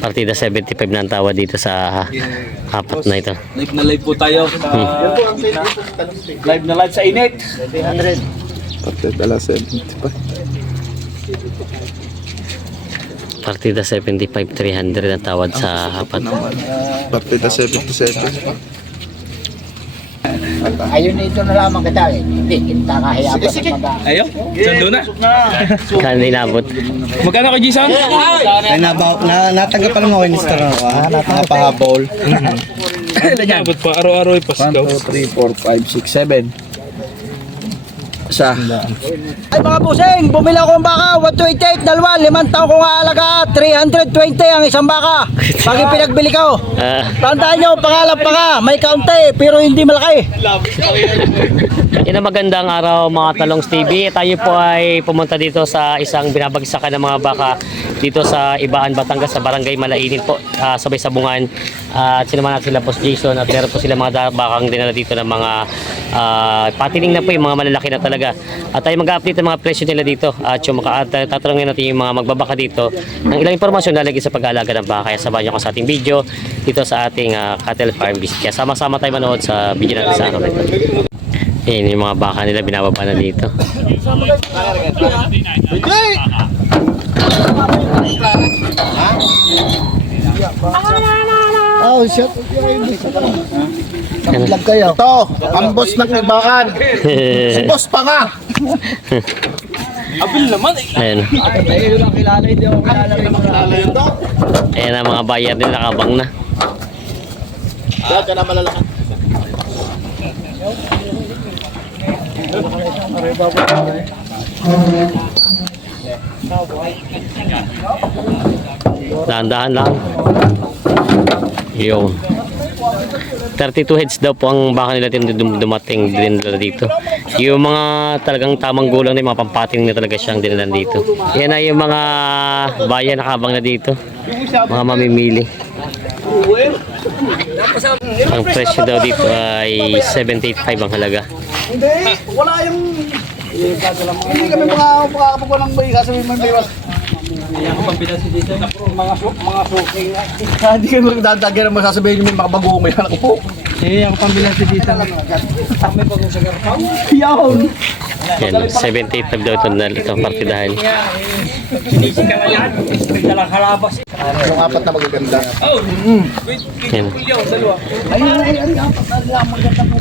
Partida 75 na ang tawad dito sa apat na ito. Live na live po tayo sa live na live sa init. Partida la 75. Partida 75 300 ang tawad sa apat. Partida 77. Ayun na ito na lamang kita eh. Hindi, kita kahiya pa sa mga. Ayo, sundo na. Kano inabot? Magkano kay Jason? Ay, nabaw, na, natanggap pa lang ako yung store ako. Ah, napahabol. Inabot pa araw-araw ay 1, pasto. 2, 3, 4, 5, 6, 7. Isa. Ay mga buseng, bumili ako ng baka, 128, dalawa, limang taon kong aalaga, 320 ang isang baka. Pag pinagbili ko. Ah, Tandaan nyo, pangalan pa ka, may kaunti, pero hindi malaki. Yan ang magandang araw mga Talongs TV. Tayo po ay pumunta dito sa isang binabagsakan ng mga baka dito sa Ibaan, Batangas sa Barangay Malainin po, ah, sabay sabungan. at sinama natin sila po si Jason at meron po sila mga bakang dinala dito ng mga ah, patining na po yung mga malalaki na talaga. At tayo mag-update ng mga presyo nila dito at yung maka, at, tatanungin natin yung mga magbabaka dito ng ilang impormasyon na lagi sa pag-aalaga ng baka. Kaya sabahan nyo ko sa ating video dito sa ating ah, cattle farm visit. Kaya sama-sama tayo manood sa video natin sa araw na. Ayan yung mga baka nila binababa na dito. Oh, shit. Vlog kayo. Ito, ang boss ng ibakan. Si boss pa nga. Abil naman eh. Ayan. Ayun lang kilala, hindi ako kilala. Ayan ang mga bayar nila nakabang na. Dahil ka na malalaki. Dahan-dahan lang. Yung 32 heads daw po ang baka nila dumating din dito. Yung mga talagang tamang gulang na mga pampating na talaga siyang dinalan dito. Yan na yung mga bayan nakabang na dito. Mga mamimili. Ang presyo daw dito ay 785 ang halaga. Hindi, wala yung... Hindi kami mga makakapagwa ng may sasabihin mo may Ayan ko pambila si Jason. mga su mga suking. Hindi kayo magdadagyan ng masasabihin nyo may makabago may anak ko. Eh, ako pambila si Jason. May bagong sa garpaw. Yun. Yan, 785 daw ito na itong partidahan. Sinisi ka na yan. Nagdalang halabas. Yung apat na magaganda. Oh! Wait, Yan. Kulyaw, dalawa.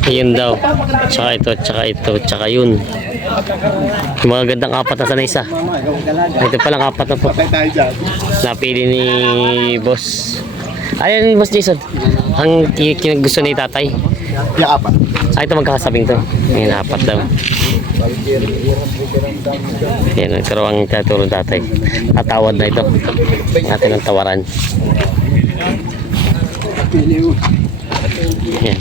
Yun daw. Tsaka ito, tsaka ito, tsaka yun. Yung mga gandang apat na sana isa. Ito palang apat na dyan. Napili ni boss. Ayan, boss Jason. Ang gusto ni tatay. Yung apat. Ah, ito magkakasabing to. Ayan, apat daw. Ayan, nagkaroon ang taturo tatay. Tatawad na ito. Natin ang tawaran. Ayan.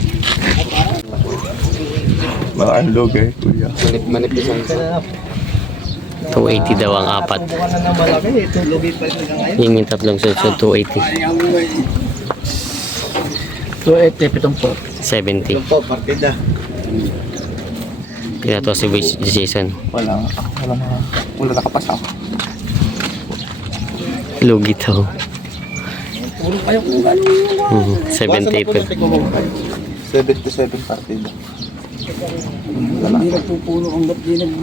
Mga anlog eh, kuya. 280 daw ang apat. Yun yung tatlong susunod, 280. So, ete, pitong po. 70. Po, partida. Pinato si Boy Jason. Wala. Wala na. Wala nakapasa. Lugi to. Mhm, 78. 77 partida. Hindi nagpupuno ang ba't di nag...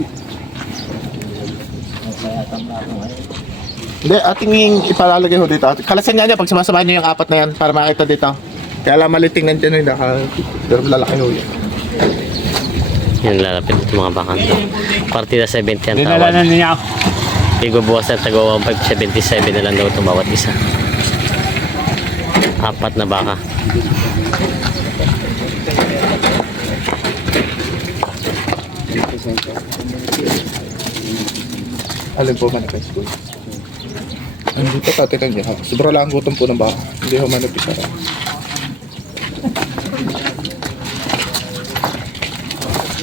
Hindi, ating ipalalagay ho dito. Kalasan nga niya pag sumasamahan niyo yung apat na yan para makita dito. Kaya lang maliting nandiyan yun. Naka, pero lalaki ho yun. Yan lalapit ito mga bakan to. Partida 70 ang tawad. niya ako. Bigo buwas na tago 1577 na lang daw ito bawat isa. Apat na baka. Alin po manifest po? Andito ka, tinan niyo ha. Sobra lang ang gutom po ng baka. Hindi ho manifest ha.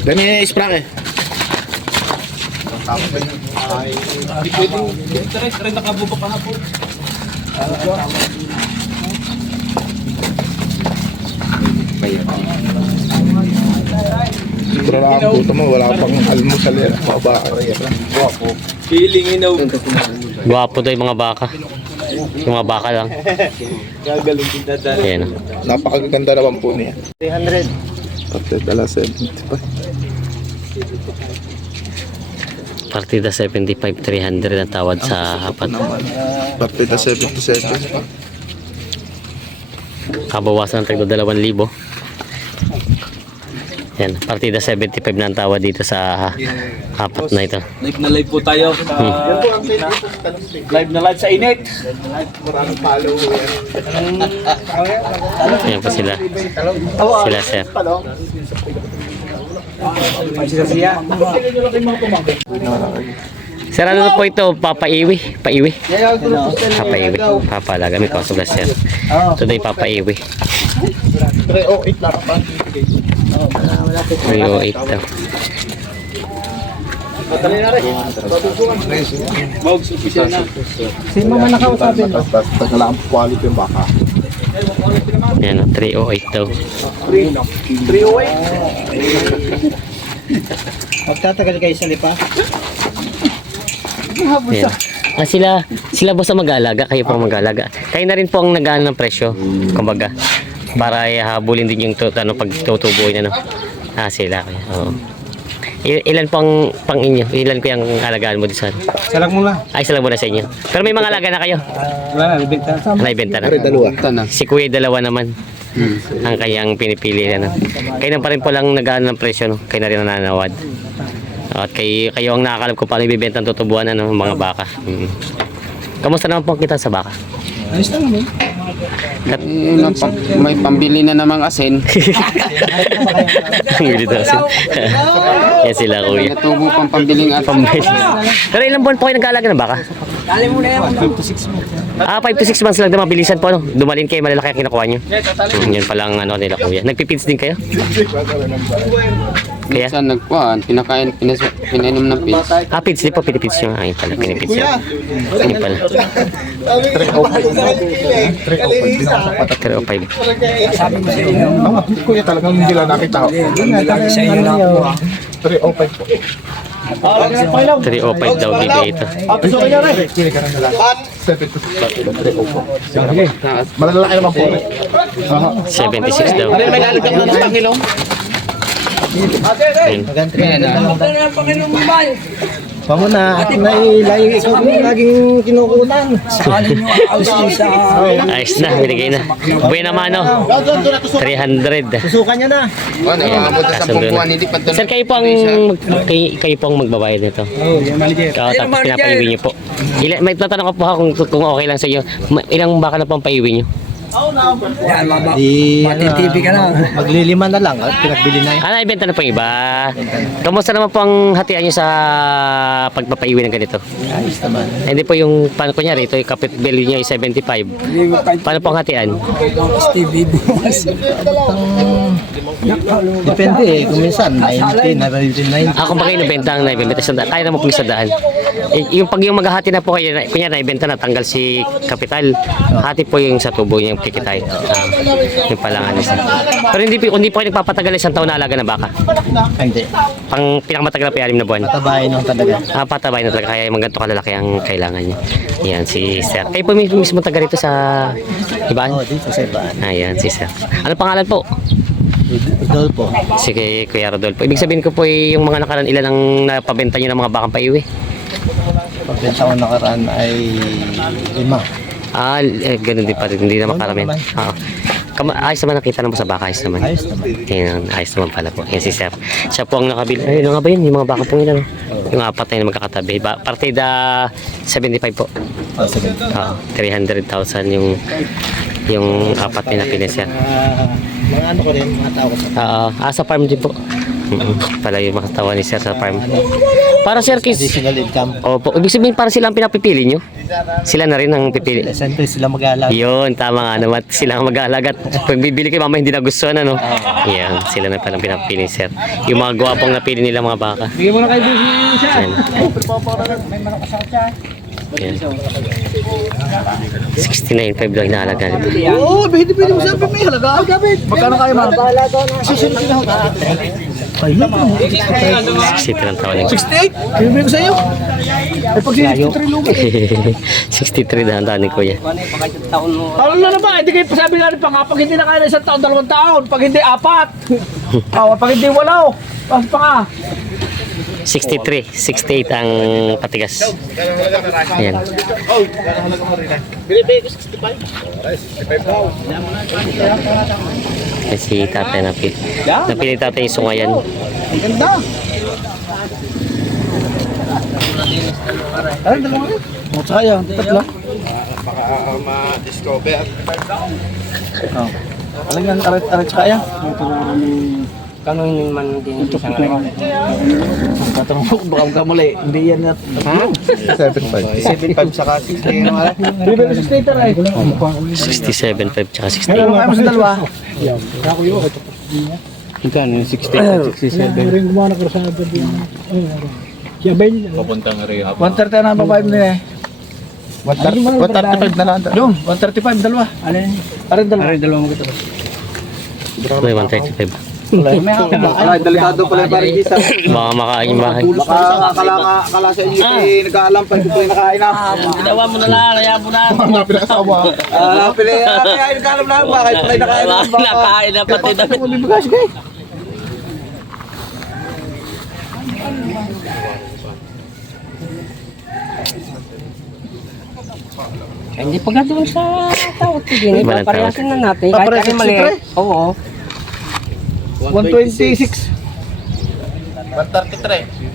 Dami isprang eh. Hindi pwedeng. Tara, tara, nakabubok ka na po. Sobra lang ang gutom mo. Wala pang almusal yan. Mga baka. Feeling inaw. Gwapo daw yung mga baka. Yung mga baka lang. Ayan. oh. Napakaganda naman po niya. 300. Partida dala 75. Partida 75, 300 ang tawad sa apat. Partida 77. Kabawasan ng tagdo 2,000. Yan, partida 75 na ang tawad dito sa apat na ito. Live na live po tayo. Yan stick. live na live sa init. Maraming follow yan. Ayan po sila. Sila sir. Sir, ano na po ito? Papaiwi? Paiwi? Papaiwi. Papalaga. May kausap na sir. Today, papaiwi. 308 lang pa. 308 daw. Sino man nakausapin? Basta kailangan quality yung baka. Ayan, 308 daw. Magtatagal kayo sa lipa? Ayan. Ah, sila, sila boss ang mag-aalaga, kayo po ang mag-aalaga. Kayo na rin po ang nag ng presyo, kumbaga. Para ihabulin din yung to, ano, pag tutubuin, ano. Ah, sila. Oo. Il- ilan po ang pang inyo? Ilan ko yung alagaan mo sa Salag muna. Ay, sila muna sa inyo. Pero may mga alaga na kayo. Wala na, libig na. Naibenta na. dalawa. Si Kuya dalawa naman. Ang kayang pinipili na. Kayo na pa rin po lang nag ng presyo. No? Kayo na rin nananawad. At kayo, kayo ang nakakalap ko paano ibibenta ang tutubuan ano, ng mga baka. Mm. Kamusta naman po kita sa baka? Ayos lang naman. Kat Eh, napag- may pambili na namang asin. ang bilit kasi. Yan sila kuya. Natubo pang pambiling asin. Pambili. Pero ilang buwan po kayo nag-aalaga ng baka? Ah, 5 to 6 months lang na mabilisan po. No? Dumalin kayo, malalaki ang kinakuha nyo. Mm, yun palang ano nila kuya. Nagpipids din kayo? Kaya? Minsan nagkuhan, pinakain, pinas, pinainom ng pils. Ah, pids din po, pinipids nyo. Ay, pala, pinipids nyo. Ayun pala. 305. Ang ko yan talagang hindi lang nakita ko. 305 po. 305 daw bigay ito. 304. Malalaki naman po. Aha. 76 daw. May lalagyan na ng pangilong. Ayun. Pamo na, may lagi ikaw yung laging sa... Ayos na, binigay na. Buhay naman, no? 300. Susukan niya na. Kasundo na. hindi pa doon. Sir, kayo po ang, kayo, kayo po ang magbabayad nito. Oo, yung manager. Uh, tapos pinapaiwi niyo po. Ilan, may tatanong ko po ha kung, kung okay lang sa inyo. Ilang baka na po ang paiwi niyo? Di, matitibi ka na. Maglilima na lang at pinagbili na yun. Ah, naibenta na po yung iba. Kamusta naman po ang hatian niyo sa pagpapaiwi ng ganito? Ayos naman. Hindi po yung, paano kunyari, ito yung kapit bill niyo ay 75. Paano po ang hatian? Depende eh, kung minsan 90, narating 90. Ah, kung bagay nabenta ang naibenta, sa kaya naman po yung sa daan. Eh, yung pag yung maghahati na po kayo, na- kunya naibenta na, tanggal si kapital. Hati po yung sa tubo yung kikitay. Ah, yung palangan isa. Pero hindi, po- hindi po kayo nagpapatagal isang taon na alaga na baka. Hindi. Pang pinakamatagal na pa anim na buwan. Tabayin ng talaga. Ah, patabay na talaga, kaya yung mga ganito kalalaki ang kailangan niya. Yan, si Sir. Kayo po mismo, mismo taga rito sa ibaan? Oo, dito sa ibaan. Ayan, si Sir. Ano pangalan po? Rodolfo. Si kay Kuya Rodolfo. Ibig sabihin ko po eh, yung mga nakaraan, ilan ang napabenta niyo ng mga bakang paiwi? Pagbenta ko nakaraan ay lima. Ah, eh, ganun din pa rin. Hindi naman. Oo. Kama, ayos naman nakita naman sa baka. Ayos naman. Ayos naman. Yan, ayos naman pala po. Yan si Sir. Siya po ang nakabili. Ay, ano nga ba yun? Yung mga baka po no? Yung apat na yun magkakatabi. Ba, partida 75 po. Oh, sige. Oo. 300,000 yung yung apat na napili Sir. Ah, mga ano ko rin, mga tao ko sa Oo. ah, sa farm din po. Mm Pala yung makatawa ni Sir sa farm. Para Sir Kiss. additional income. Opo. Ibig sabihin para sila ang pinapipili nyo? Sila na rin ang pipili. Siyempre sila mag-aalala. Yun, tama nga naman. Sila ang mag-aalaga. at Pag bibili kayo, mama hindi nagustuhan, ano? Yan, sila na palang pinapili, sir. Yung mga gwapong napili nila mga baka. Bigyan mo na kay Busi siya. Yan. Yan. 69.5 lang inaalaga nito. Oo, pwede pwede mo sabi may halaga. Magkano kayo, ma'am? Susunod na ako. 63 ang taon. 68? Bibigay ko sa iyo. Ay, pag 63 lugi. 63 na ang taon ni Kuya. Talo na naman, hindi kayo sabi nga rin pa nga, pag hindi na kaya isang taon, dalawang taon, pag hindi apat. pag hindi walaw, pas pa nga. 63, 68 ang patigas. Ayan. Ayan si tatay na pil. Napili tatay yung sungayan. Ang ganda. Ay, dalawa rin. Oh, sayang, tatlo. Baka ma-discover. Oh. Talagang arit-arit kaya. Kano yung man din sa ngayon. Tatanong ko, baka magkamali. Hindi yan na. 7.5. 7.5 saka 6 yung ano. Bibigay ko sa stater ay. 67.5 tsaka 68. Kaya mo sa dalawa. Magkano yung 60 67? Papuntang rin 130 na babae mo nila eh. 135 na lang. Doon, 135, dalawa. Alin? Arin dalawa. Aray, dalawang kita. May 135. Ay, delikado pala yung parang isa. Baka makain bahay. Baka akala ka, akala sa inyo eh, nag-aalam pa yung yung nakain na. Ginawa mo na lang, kaya mo na. Mga pinasawa. Ah, pili, kaya nag-aalam na, baka ito ay nakain na. Nakain na pati na. Hindi pag doon sa tao, hindi Iba ng paparehasin na natin. Kahit kami mali. Oo. 126. 133.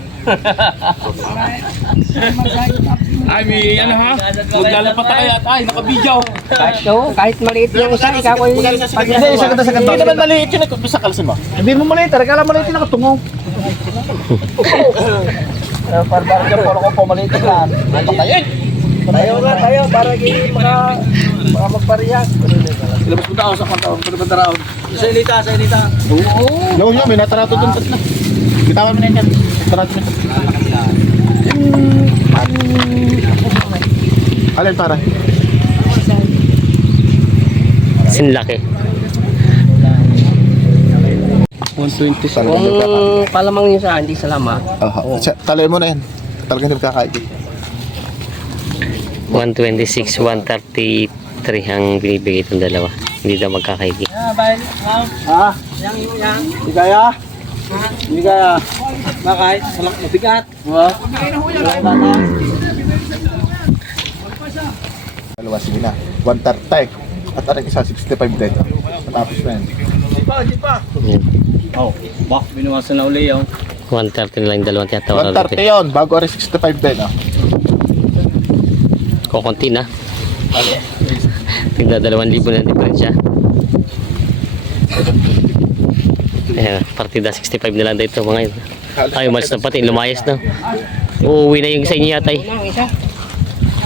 Ay, may ano ha? Maglalapat na kaya ay, nakabidyo. Kahit, oo, kahit maliit yung isa, ikaw ay pag Hindi, isa ganda sa ganda. Hindi naman maliit yun. Kung sa kalsin mo. Hindi mo maliit, kala maliit yung nakatungo. Eh, Para para dyan, polo ko po maliit na. Tayo nga, tayo, para hindi maka, maka magparehas. Ilabas mo tao sa kwantaon, pero ba taraon? Sa ilita, sa ilita. Yung yun, may natarato dun tatlo. Bitawan mo na yan. Tarato mo. Alin para? Sinlaki. 120 Kung palamang yun sa hindi salamat. Oh, Talay mo na yan. Talagang hindi kakain. 126, 133 ang binibigay itong dalawa. Hindi daw magkakaigi. Ha? Hindi kaya? Hindi kaya? Bakit? Walang mabigat. Ha? Dalawa, sige na. 130. At aring isa, 65 din. Matapos na yan. Ayan. Oh, bah, binawasan na uli yung. 130 na lang yung dalawang tiyatawa 130 yun. Bago aring 65 din. Oh. Kukunti na. Tigda 2,000 na diferensya. Ayan, partida 65 na lang dito mga yun. Ay, umalis na pati, lumayas na. Uuwi na yung sa inyo yata eh.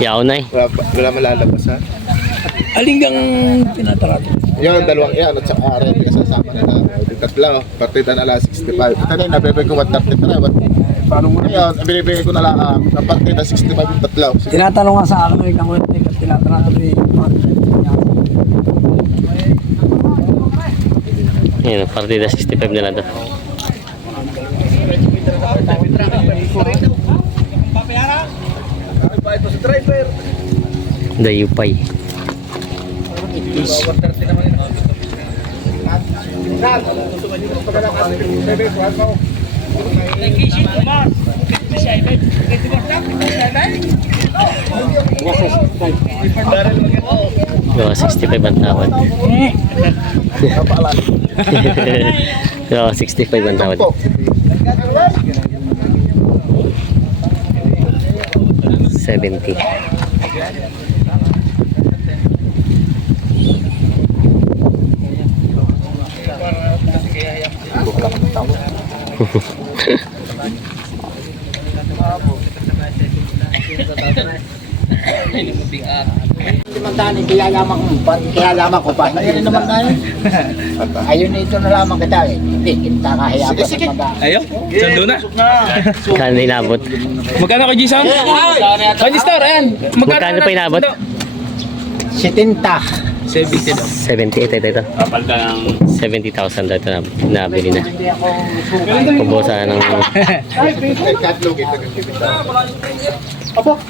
Yaw na eh. Wala, wala malalabas ha. Alinggang pinatarato. Yan, dalawang yan. At saka aring pinasasama na na. Tatlo. Partida na lang 65. Ito na yung nabibigay ko 130 na rin. Paano mo ngayon? Binibigay ko na lang um, ang partida 65 yung tatlo. Tinatanong nga sa akin, rin ako yung tinatanong ni Ayan, partida 65 na lang to. Dayupay. Mga 65 ang tawad. Mga 65 ang tawad. Seventy. Ko. Ba't kaya yaman ko pa? Ayun naman na yun. Ayun na ito na lamang kita eh. Hindi, kita kahaya pa mandaan. Ayaw, sundo na. Kano inabot? Magkano Jason? Kay Star, ayan. Magkano pa inabot? Sitinta. 70 daw. 78 ito ito. Kapalda ng 70,000 daw ito na nabili na. Kubosa ng Katlog, ito nagkikita.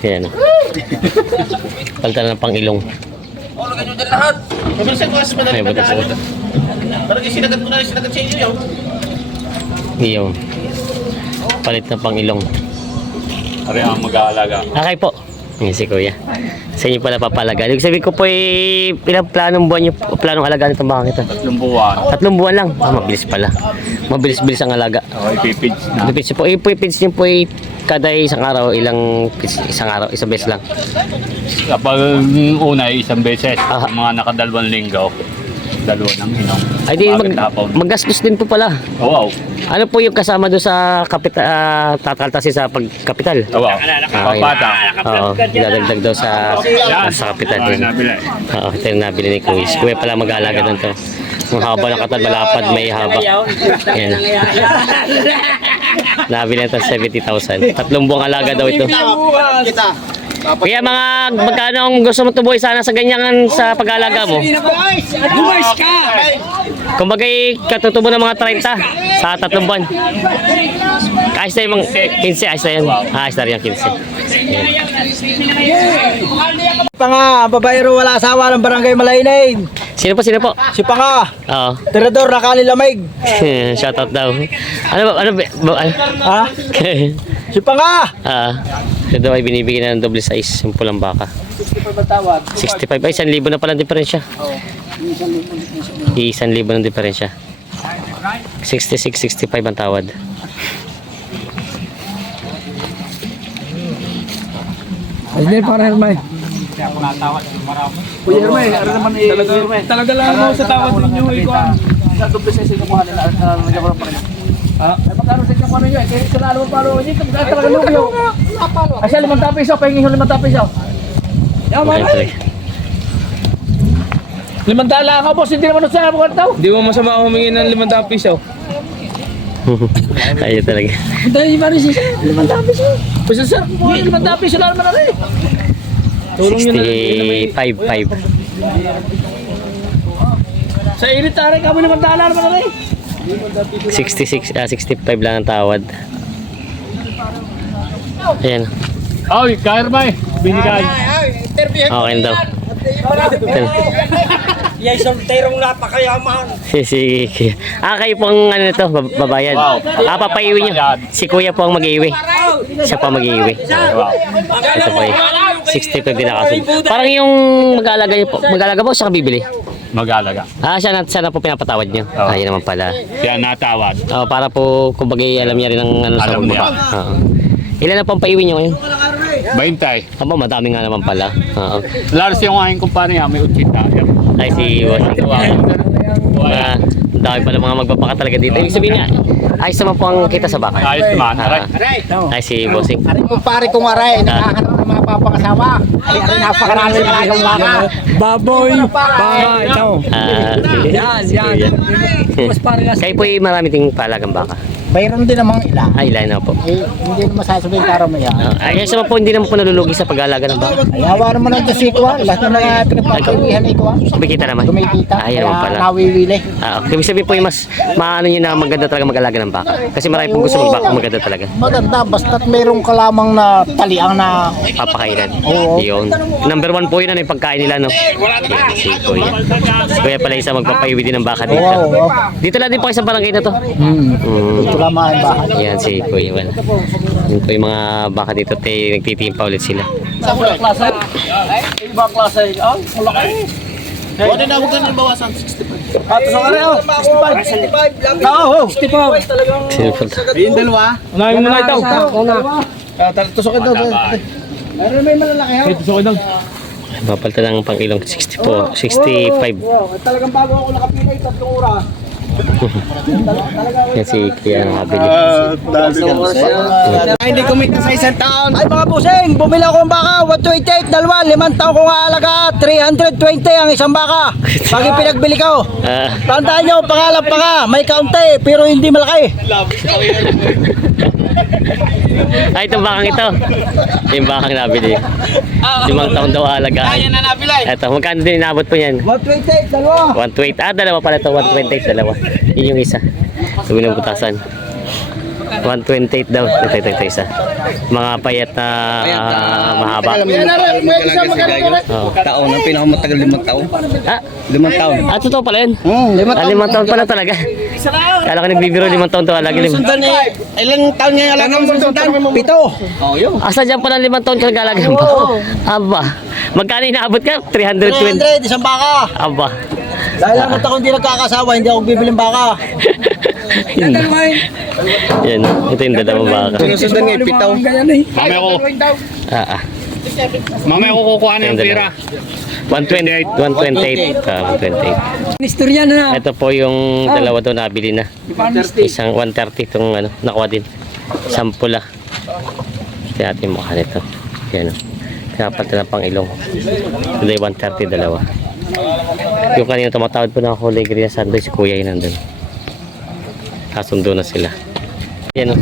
yan. Palta na ng pang-ilong. Pabilisan ko sa May butas ko. Parang isinagat mo na, isinagat sa inyo yun. Iyon. Palit na pang-ilong. pare ang mag-aalaga. Okay po. Yan si Kuya. Sa inyo pala papalaga. Ibig sabihin ko po eh, ilang planong buwan yung planong alaga nitong baka kita? Tatlong buwan. Tatlong buwan lang. Ah, mabilis pala. Mabilis-bilis ang alaga. O, ipipids na. Depends po. Eh, po, pins niyo po eh, kada isang araw, ilang isang araw, isang beses lang. Kapag una isang beses, Ah. mga nakadalawang linggo, dalawa ng inom. Ay di, mag, maggastos din po pala. Oo, Ano po yung kasama doon sa kapital, uh, tataltasin sa pagkapital? oo. Papata. Oo, idadagdag daw sa, sa kapital. Nabili. Oo, ito yung nabili ni Kuya. Kuya pala mag-aalaga doon to. Ang haba ng katawan, malapad, may haba. Yan. Nabili na ito 70,000. Tatlong buwang alaga daw ito. Kaya mga magkano ang gusto mo tubuhay sana sa ganyan sa pag-aalaga mo? Lumayas ka! Kumbaga katutubo ng mga 30 sa tatlong buwan. Ayos na yung mga 15, ayos na yan. Ah, ayos na rin yung 15. Yan. Panga, babayero wala asawa ng barangay Malainain. Sino po, sino po? Si Panga, Oo. tirador na kanilamig. Shoutout daw. Ano ba, ano ba, ba- ano? Ha? Si Panga! Ah, ito daw ay binibigyan ng double size yung pulang baka. 65 ay 1,000 na pala ang diferensya. Isang libo ng diferensya. 66, 65 ang tawad. Hindi, para Hermay. Kuya Hermay, ano naman eh. Talaga, talaga lang ako sa tawad ninyo. Ikaw. Sa doble sa isang kumuha nila. Nagkaroon pa rin. Ha? Ay, magkano sa isang kumuha ninyo? Eh, kaya sila naman palo. Hindi, talaga lang kayo. Ay, siya limang tapis ako. Pahingin yung limang tapis ako. Yaman. Okay, tuloy. Limang dala ka, boss. Hindi naman sa ako kantaw. Di mo masama humingi ng limang piso. Ayun talaga. Dahil ba rin siya? Limang tapis ako. Basta sir, kumuha ng limang tapis. Wala naman na rin. 65, 5. Sa iritari ka mo limang dala naman na rin. 66, ah, 65 lang ang tawad. Ayan. Ay, Kairmay, binigay. Okay daw. Yay, solterong napakayaman. si, si, ah, kayo po ang ano nito, bab- babayad. Wow. Ah, papaiwi nyo. Si kuya po ang mag-iwi. Siya pa mag-iwi. Wow. Ito po eh. 65 din nakasunod. Parang yung mag-aalaga niyo po. Mag-aalaga po, siya ka bibili. Mag-alaga. Ah, siya na, siya na po pinapatawad niyo. Oo. Ah, yun naman pala. Kaya natawad. Oh, para po, kumbaga alam niya rin ang ano sa Alam niya. Oo. Ilan na po ang paiwi niyo ngayon? Baintay. Aba, madami nga naman pala. Oo. Lars yung aking kumpare nga, may utsita. Ay, si Washington. Ah, dami pala mga magbabaka talaga dito. Ibig sabihin nga, ayos naman po ang kita sa baka. Ayos naman. Ah, ay, si Bossing. Kumpare kong aray, nakahanap ng mga papangasawa. Ay, ay, napakarami ng mga baka. Baboy. Baka, ito. Ah, Yan, yan. Na kayo po ay marami ting palagang baka. Mayroon din namang ilan. Ay, ilan na po. Eh, hindi naman sasabihin para mo yan. Ah, ay, ayos naman po, hindi naman po nalulugi sa pag-aalaga ng baka. Ayawa naman ang Jasikwa. Lahat ng mga pinagpapilihan ni Kwa. Kumikita naman. Kumikita. Ah, yun naman pala. Nawiwili. Ah, okay. Ibig sabihin po yung mas maano nyo na maganda talaga mag-alaga ng baka. Kasi marami pong gusto magbaka maganda talaga. Maganda, basta't mayroong kalamang na taliang na Papakainan. Oo. Yun. Number one po yun ano, yung pagkain nila, no? Yan, si Kuya. Kuya pala isa magpapaiwi din ng baka dito. Oo, oo. Dito lang din po kayo sa barangay na to. Hmm. Mm. Ang bahay. Yan si Kuya. Wala. Yun po yung mga baka dito, te, nagtitimpa ulit sila. klase. Ibang klase. Ah, malaki. Ano na, huwag ka nang bawasan, 65. Ato sa kare, oh. 65. Oo, 65. Talagang. Yung dalawa. Unahin mo na ito. Una. Tusokin daw. Meron may malalaki, ha? Tusokin daw. Mapalta ng pang ilong 60 po. 65. Talagang bago ako nakapilay, tatlong oras. Yan si Kuya nakabili. Hindi kumita sa isang taon. Ay mga busing, bumili ako ng baka, 128, dalawa, limang taon kong aalaga, 320 ang isang baka. Pag pinagbili ko. Ah, Tandaan nyo, pangalan pa ka, may kaunti, pero hindi malaki. Ay, itong bakang ito. Yung bakang nabili. Limang taon daw alagaan. Ayan na nabilay. Ito, magkano din inabot po yan? 128, dalawa. 128. Ah, dalawa pala ito. 128, dalawa. Yun yung isa. Sabi ng butasan. 128 daw. Ito, ito, ito, isa. Mga payat na ah, mahaba. Taon, ang pinakamatagal limang taon. Ah, Limang taon. ah, totoo pala yun. Hmm, limang Ah, limang taon pala talaga. Kala ko nagbibiro limang taon to. Lagi limang. Sundan eh. Ilang taon niya alaga mo sundan? Pito. Oo, yun. Asa dyan pala limang taon ka nag-alaga ba? Aba. Magkano inaabot ka? 320. 300, isang baka. Aba. Dahil lang ako hindi nagkakasawa, hindi ako bibiling baka. Yun. Yan. Ito yung dalawang baka. Sinusundan niya, pitaw. Mamaya ko, Ah, ah. mamaya ko kukuha na Yung yung pera. 128. 128. Ah, 128. Istorya na. Ito po yung dalawa doon nabili na. Isang 130 itong ano, nakuha din. Isang pula. Tingnan natin mukha nito. Yan o. Pinapat na pang ilong. Ito yung 130 dalawa. Yung kanina tumatawad po na kulay green na sandwich si kuya yun nandun. Kasundo na sila. Yan o.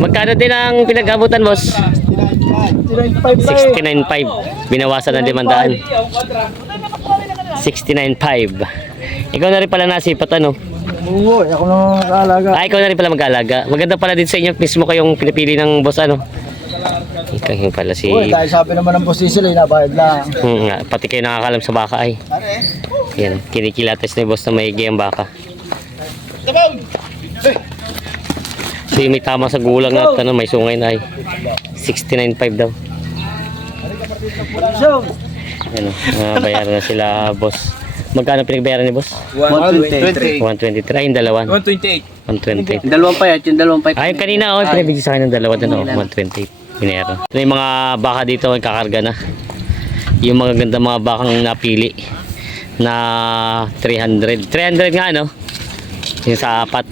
Magkano din ang pinag-abutan boss? 69.5. Binawasan ng 500. 69.5. Ikaw na rin pala nasipat ano? Oo, ako nang nakaalaga. Ah, ikaw na rin pala mag-aalaga. Maganda pala din sa inyo. Mismo kayong pinipili ng boss ano? Ikaw yung pala si... Uy, dahil sabi naman ng boss diesel, eh, nabayad lang. Hmm, nga, pati kayo nakakalam sa baka ay. Yan, kinikilates ni boss na maigi ang baka. So yung may tama sa gulang at ano, may sungay na ay 69.5 daw. So, Ano, uh, bayaran na sila boss. Magkano pinagbayaran ni boss? 120. 123. Ay, yung dalawan. 128. 128. Dalawang payat, yung dalawang payat. Ay, kanina oh, pinabigyan sa akin ng dalawa doon oh, 128. Pinero. Ito yung mga baka dito, kakarga na. Yung mga ganda mga bakang napili na 300. 300 nga, no? Yung sa apat.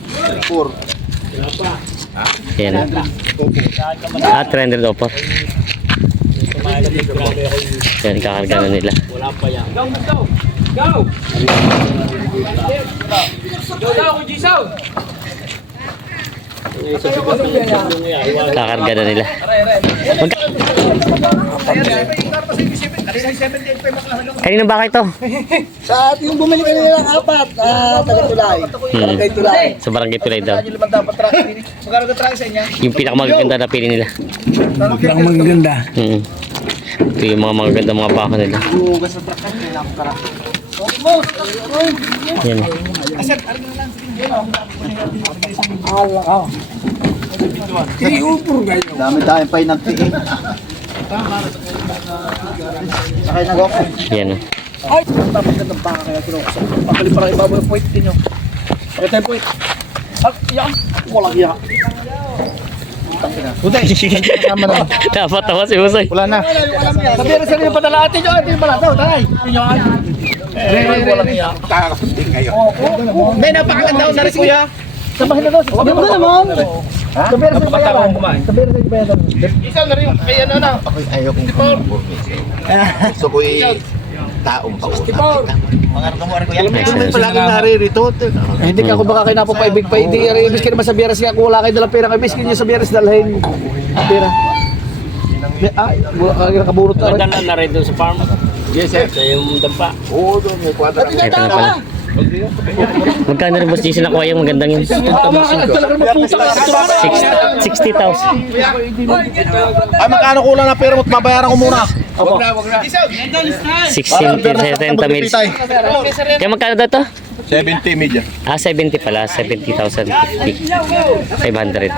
4. Yan. Ah, 300 opo. Yan, kakarga na nila. Go, go! Go! Go daw, Kujisaw! Kakarga na nila. Magka- Kanina baka ito? sa yung bumili ka nila ng apat, ah, taga-tulay. Hmm. Taga-tulay. Sa barangay tulay daw. Yung pinakamagaganda na pili nila. Pinakamaganda. Mm. Ito yung mga magaganda mga baka nila. Hugas sa truck kanina ako tara. Yan. Dami tayong pay ng tiin. Sakay na ako. Yan. oh. Ay, tapos ka ng baka kaya kinuha ko. Pabali parang ibabaw yung point din yun. Ito yung point. Ah, yan. Walang iya. Buday, kasama na. Dapat tawa si Usoy. Wala na. Sabi na sa inyo padala atin yun. Ito yung pala daw. Taray. Yun yun. Walang iya. May napakaganda na rin kuya. Sabahin na daw. Sabi mo na naman. Sabi na sa bayaran. Sabi na sa bayaran. Isa na rin, kaya na na. Ako ayaw kong Gusto ko i taong pa. 64. Mga ko yan. Palaging naririto. Eh, hindi ka ako baka kayo napapaibig pa. Hindi ka rin ibig ka naman sa kung wala kayo dalang pera kayo. Ibig nyo sa biyernes dalhin. Pera. Ay, nakaburot na rin. na rin doon sa farm. Yes, sir. Sa yung dampa. Oo, doon may kwadra. Ito na pala. Magkano rin boss Jason nakuha yung magandang yun? 60 60,000. Ay, magkano kulang na pera mo? Mabayaran ko muna. 16, 70 mils. Kaya magkano daw to? 70 media. Ah, 70 pala. 70,000. 500.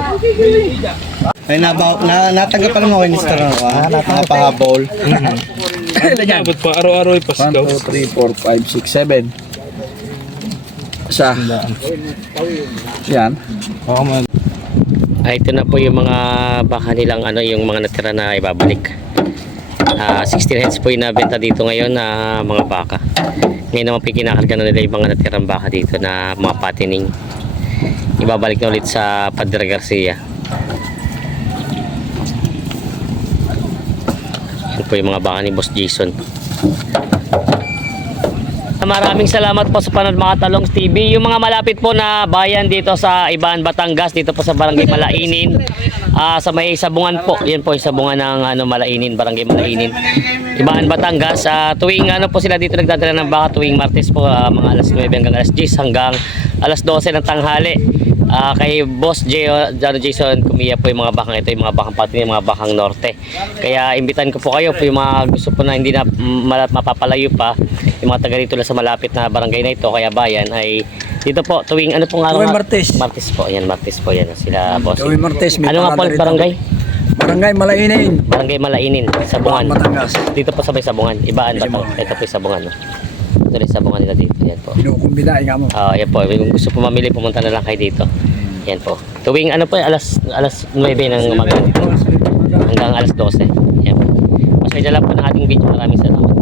Ay, nabaw, na, natanggap pa lang ako yung listaran ko. Ah, napahabol. Abot pa, araw-araw ay Pasko. 3, 4, 5, 6, 7. Isa. Yan. Ah, ito na po yung mga baka nilang ano, yung mga natira na ibabalik. Ah, 16 heads po yung nabenta dito ngayon na mga baka. Ngayon naman po yung kinakarga na nila yung mga natirang baka dito na mga patining. Ibabalik na ulit sa Padre Garcia. Ito po yung mga baka ni Boss Jason. Maraming salamat po sa panood mga Talong TV. Yung mga malapit po na bayan dito sa Ibaan, Batangas, dito po sa Barangay Malainin, ah, sa may sabungan po. Yan po yung sabungan ng ano, Malainin, Barangay Malainin. Ibaan, Batangas. Ah, tuwing ano po sila dito nagdadala ng baka tuwing Martes po, ah, mga alas 9 hanggang alas 10 hanggang alas 12 ng tanghali. Ah, kay Boss J, Jano Jason Kumiya po yung mga bakang ito, yung mga bakang pati, yung mga bakang norte. Kaya imbitan ko po kayo po yung mga gusto po na hindi na mapapalayo pa, yung mga taga dito lang sa malapit na barangay na ito, kaya bayan ay dito po tuwing ano pong araw? Tuwing? Martes. Martes po, yan Martes po yan sila boss. Tuwing Martes, Ano nga po ang barangay? Barangay Malainin. Barangay Malainin, Sabungan. Batangas. Dito po sa may Sabungan, Ibaan Batang. Ito po Sabungan. No? Ito rin Sabungan nila dito, yan po. Kinukumbida, nga mo. Ah, yan po. Kung gusto po mamili, pumunta na lang kayo dito. Yan po. Tuwing ano po, alas alas 9 ng umaga hanggang alas 12. Yan po. Mas may dala po ng ating video. Maraming salamat.